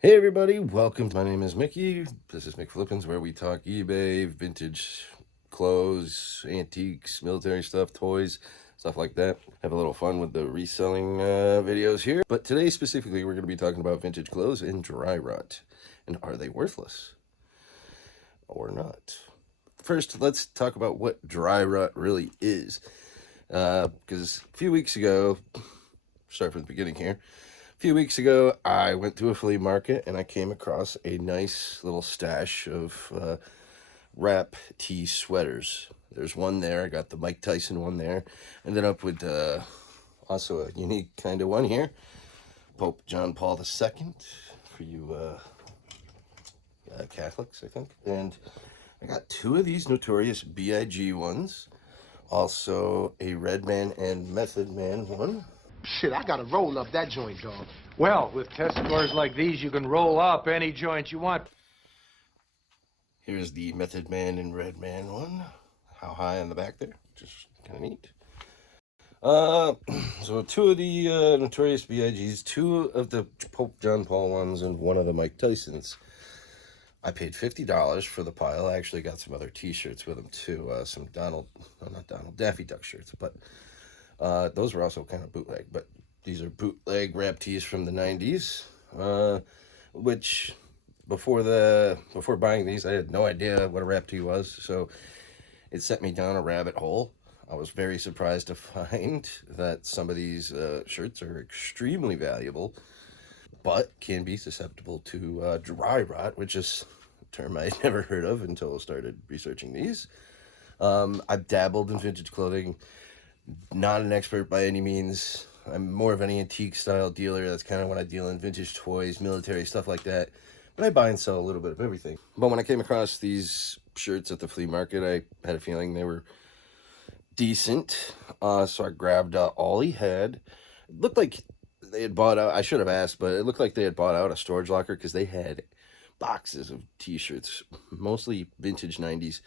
Hey everybody, welcome. My name is Mickey. This is Mick Flippins, where we talk eBay, vintage clothes, antiques, military stuff, toys, stuff like that. Have a little fun with the reselling videos here. But today specifically, we're going to be talking about vintage clothes and dry rot. And are they worthless or not? First, let's talk about what dry rot really is. Because a few weeks ago, start from the beginning here. A few weeks ago, I went to a flea market and I came across a nice little stash of wrap tee sweaters. There's one there. I got the Mike Tyson one there. Ended up with also a unique kind of one here. Pope John Paul II for you Catholics, I think. And I got two of these notorious Big ones. Also a Red Man and Method Man one. Shit, I gotta roll up that joint, dog. Well, with test scores like these, you can roll up any joint you want. Here's the Method Man and Red Man one. How high on the back there? Just kind of neat. So two of the notorious Bigs, two of the Pope John Paul ones, and one of the Mike Tysons. I paid $50 for the pile. I actually got some other T-shirts with them too. Some Daffy Duck shirts, but those were also kind of bootleg. But these are bootleg wrap tees from the 90s, which before buying these, I had no idea what a wrap tee was. So it set me down a rabbit hole. I was very surprised to find that some of these shirts are extremely valuable, but can be susceptible to dry rot, which is a term I had never heard of until I started researching these. I've dabbled in vintage clothing, not an expert by any means. I'm more of an antique style dealer. That's kind of what I deal in: vintage toys, military, stuff like that. But I buy and sell a little bit of everything. But when I came across these shirts at the flea market, I had a feeling they were decent. So I grabbed all he had. It looked like they had bought out, I should have asked, but it looked like they had bought out a storage locker because they had boxes of T-shirts, mostly vintage 90s.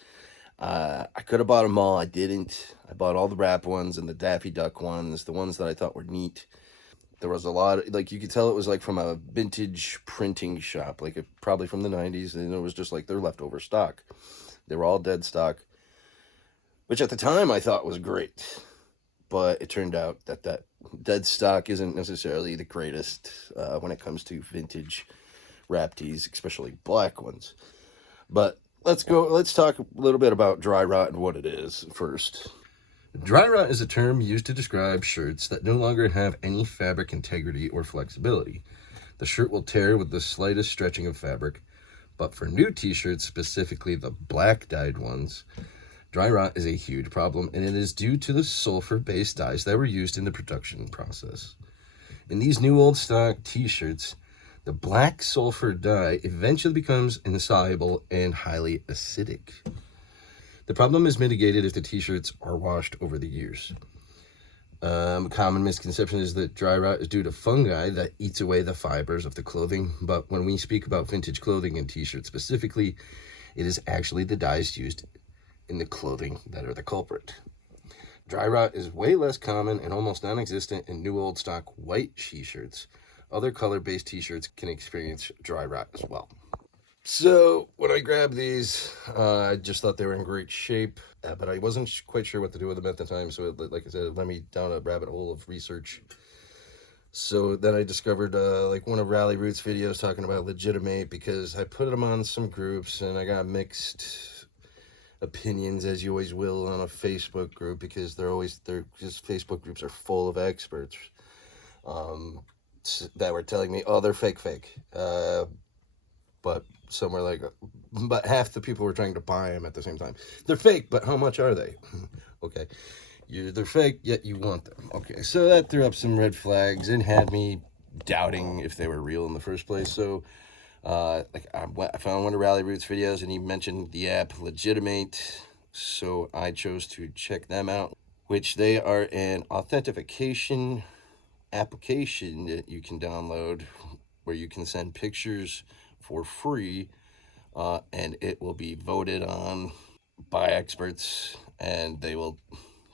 I could have bought them all. I didn't. I bought all the wrap ones and the Daffy Duck ones, the ones that I thought were neat. There was a lot of, like, you could tell it was like from a vintage printing shop, like probably from the 90s, and it was just like their leftover stock. They were all dead stock, which at the time I thought was great. But it turned out that that dead stock isn't necessarily the greatest when it comes to vintage wrap tees, especially black ones. But let's talk a little bit about dry rot and what it is first. Dry rot is a term used to describe shirts that no longer have any fabric integrity or flexibility. The shirt will tear with the slightest stretching of fabric, but for new t-shirts, specifically the black dyed ones, dry rot is a huge problem, and it is due to the sulfur-based dyes that were used in the production process. In these new old stock t-shirts, the black sulfur dye eventually becomes insoluble and highly acidic. The problem is mitigated if the t-shirts are washed over the years. Common misconception is that dry rot is due to fungi that eats away the fibers of the clothing, but when we speak about vintage clothing and t-shirts specifically, it is actually the dyes used in the clothing that are the culprit. Dry rot is way less common and almost non-existent in new old stock white t-shirts. Other color-based t-shirts can experience dry rot as well. So when I grabbed these, I just thought they were in great shape, but I wasn't quite sure what to do with them at the time. So like I said, it led me down a rabbit hole of research. So then I discovered like one of Rally Root's videos talking about Legitimate, because I put them on some groups and I got mixed opinions, as you always will on a Facebook group, because they're just, Facebook groups are full of experts that were telling me, oh, they're fake. But some were like, but half the people were trying to buy them at the same time. They're fake, but how much are they? Okay, they're fake, yet you want them. Okay, so that threw up some red flags and had me doubting if they were real in the first place. So I found one of Rally Root's videos, and he mentioned the app Legitimate, so I chose to check them out, which they are an authentication application that you can download where you can send pictures for free, and it will be voted on by experts, and they will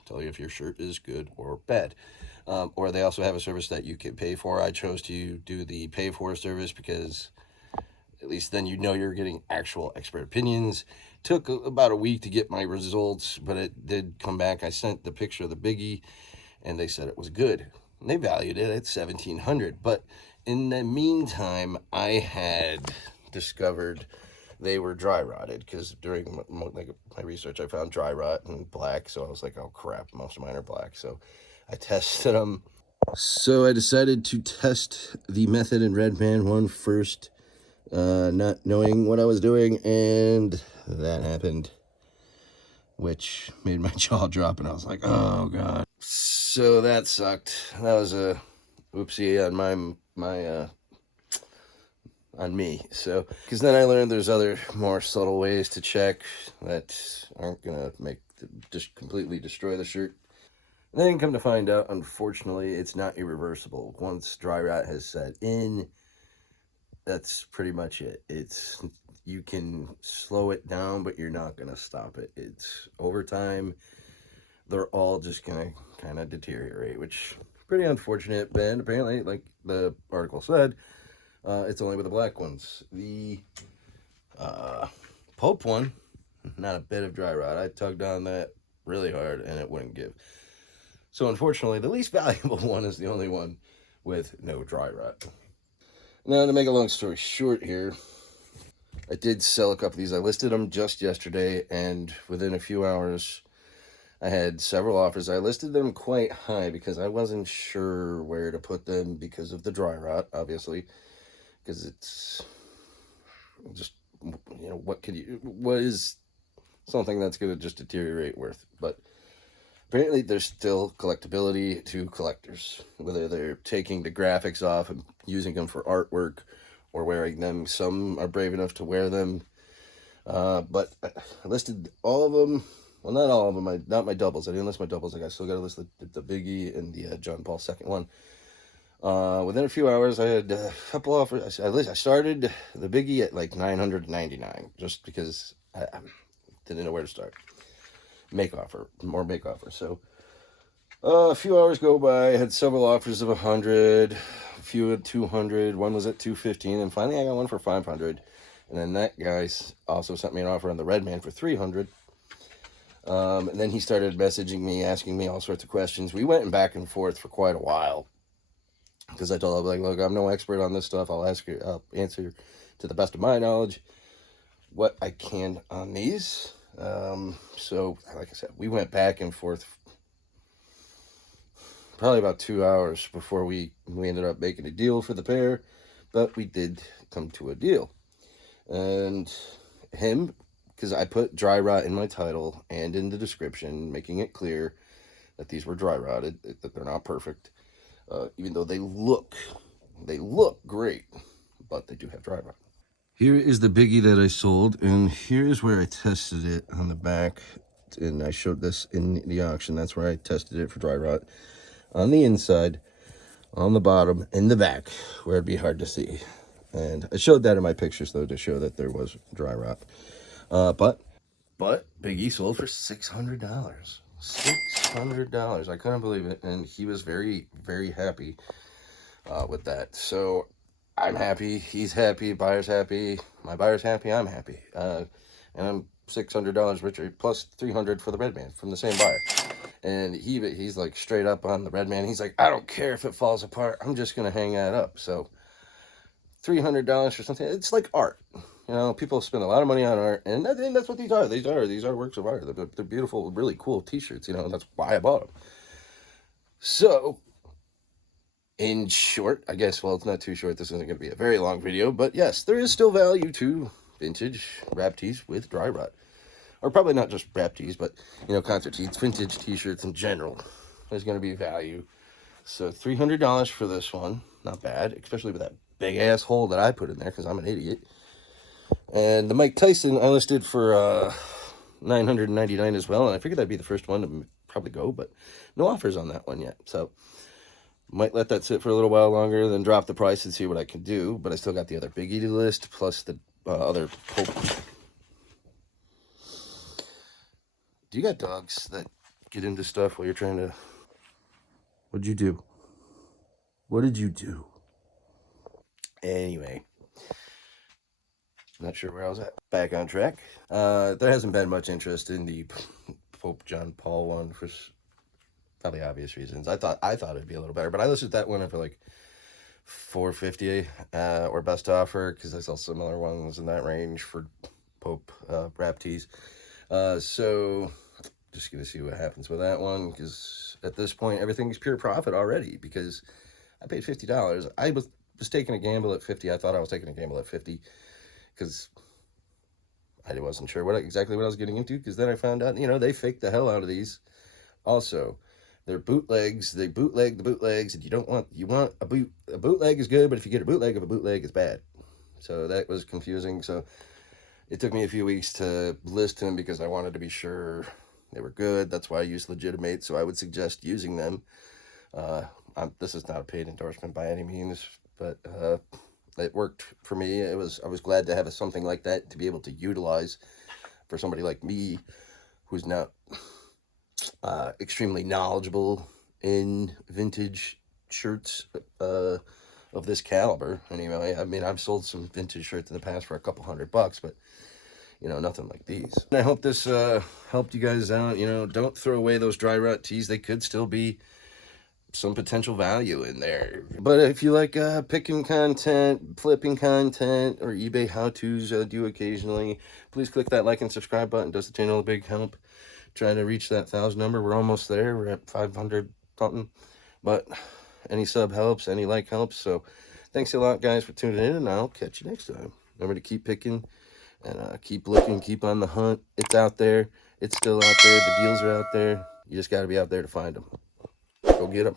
tell you if your shirt is good or bad. Or they also have a service that you can pay for. I chose to do the pay for service because At least then you know you're getting actual expert opinions. Took about a week to get my results, but it did come back. I sent the picture of the Biggie, and they said it was good. And they valued it at $1,700. But in the meantime, I had discovered they were dry rotted, because during my research I found dry rot and black, so I was like, oh crap, most of mine are black. So I tested them. So I decided to test the Method and Redman one first, not knowing what I was doing, and that happened, which made my jaw drop, and I was like, oh god. So that sucked. That was a oopsie on on me. So, because then I learned there's other more subtle ways to check that aren't gonna just completely destroy the shirt. And then come to find out, unfortunately, it's not irreversible. Once dry rot has set in, that's pretty much it. You can slow it down, but you're not gonna stop it. It's over time, they're all just gonna kind of deteriorate, which is pretty unfortunate. And apparently, like the article said, it's only with the black ones. The Pope one, not a bit of dry rot. I tugged on that really hard and it wouldn't give. So unfortunately, the least valuable one is the only one with no dry rot. Now, to make a long story short here, I did sell a couple of these. I listed them just yesterday, and within a few hours, I had several offers. I listed them quite high because I wasn't sure where to put them because of the dry rot, obviously, because it's just, what is something that's going to just deteriorate worth. But apparently there's still collectability to collectors, whether they're taking the graphics off and using them for artwork or wearing them. Some are brave enough to wear them, but I listed all of them. Well, not all of them. Not my doubles. I didn't list my doubles. I still got to list the Biggie and the John Paul II one. Within a few hours, I had a couple offers. I started the Biggie at like $999, just because I didn't know where to start. More make offer. So a few hours go by. I had several offers of 100, a few at 200. One was at 215, and finally I got one for 500. And then that guy also sent me an offer on the Redman for 300. And then he started messaging me, asking me all sorts of questions. We went back and forth for quite a while, because I told him, like, look, I'm no expert on this stuff. I'll answer to the best of my knowledge what I can on these. So, like I said, we went back and forth probably about 2 hours before we ended up making a deal for the pair, but we did come to a deal. And him, because I put dry rot in my title and in the description, making it clear that these were dry rotted, that they're not perfect, even though they look great, but they do have dry rot. Here is the Biggie that I sold, and here's where I tested it on the back, and I showed this in the auction. That's where I tested it for dry rot. On the inside, on the bottom, in the back, where it'd be hard to see. And I showed that in my pictures, though, to show that there was dry rot. But Biggie sold for $600. $600. I couldn't believe it, and he was very, very happy with that. So I'm happy, he's happy, buyer's happy, my buyer's happy, I'm happy. And I'm $600 richer, plus $300 for the Redman from the same buyer. And he's like straight up on the Redman. He's like, I don't care if it falls apart, I'm just gonna hang that up. So $300 for something, it's like art. People spend a lot of money on art, and I think that's what these are. These are works of art. They're beautiful, really cool t-shirts, that's why I bought them. So in short, I guess, well, it's not too short. This isn't going to be a very long video, but yes, there is still value to vintage rap tees with dry rot. Or probably not just rap tees, but, concert tees, vintage t-shirts in general. There's going to be value. So $300 for this one. Not bad, especially with that big-ass hole that I put in there, because I'm an idiot. And the Mike Tyson I listed for $999 as well, and I figured that'd be the first one to probably go, but no offers on that one yet. So might let that sit for a little while longer, then drop the price and see what I can do. But I still got the other Biggie to list, plus the other Pope. Do you got dogs that get into stuff while you're trying to... What'd you do? What did you do? Anyway. Not sure where I was at. Back on track. There hasn't been much interest in the Pope John Paul one for probably obvious reasons. I thought it'd be a little better, but I listed that one for like $450 or best offer because I saw similar ones in that range for Pope wrap tees. So just gonna see what happens with that one because at this point everything's pure profit already because I paid $50. I was taking a gamble at 50. I thought I was taking a gamble at 50 because I wasn't sure exactly what I was getting into because then I found out, they fake the hell out of these. Also, they're bootlegs. They bootleg the bootlegs, and you want a bootleg is good, but if you get a bootleg of a bootleg, it's bad. So that was confusing. So it took me a few weeks to list them because I wanted to be sure they were good. That's why I used Legitimate. So I would suggest using them. This is not a paid endorsement by any means, but it worked for me. I was glad to have something like that to be able to utilize for somebody like me, who's not extremely knowledgeable in vintage shirts of this caliber. Anyway, I mean, I've sold some vintage shirts in the past for a couple $100, but nothing like these. I hope this helped you guys out. Don't throw away those dry rot tees. They could still be some potential value in there. But if you like picking content, flipping content, or eBay how-tos do occasionally, please click that like and subscribe button. Does the channel a big help. Trying to reach that 1,000 number. We're almost there. We're at 500 something. But any sub helps, any like helps. So thanks a lot, guys, for tuning in, and I'll catch you next time. Remember to keep picking and keep looking, keep on the hunt. It's out there. It's still out there. The deals are out there. You just got to be out there to find them. Go get them.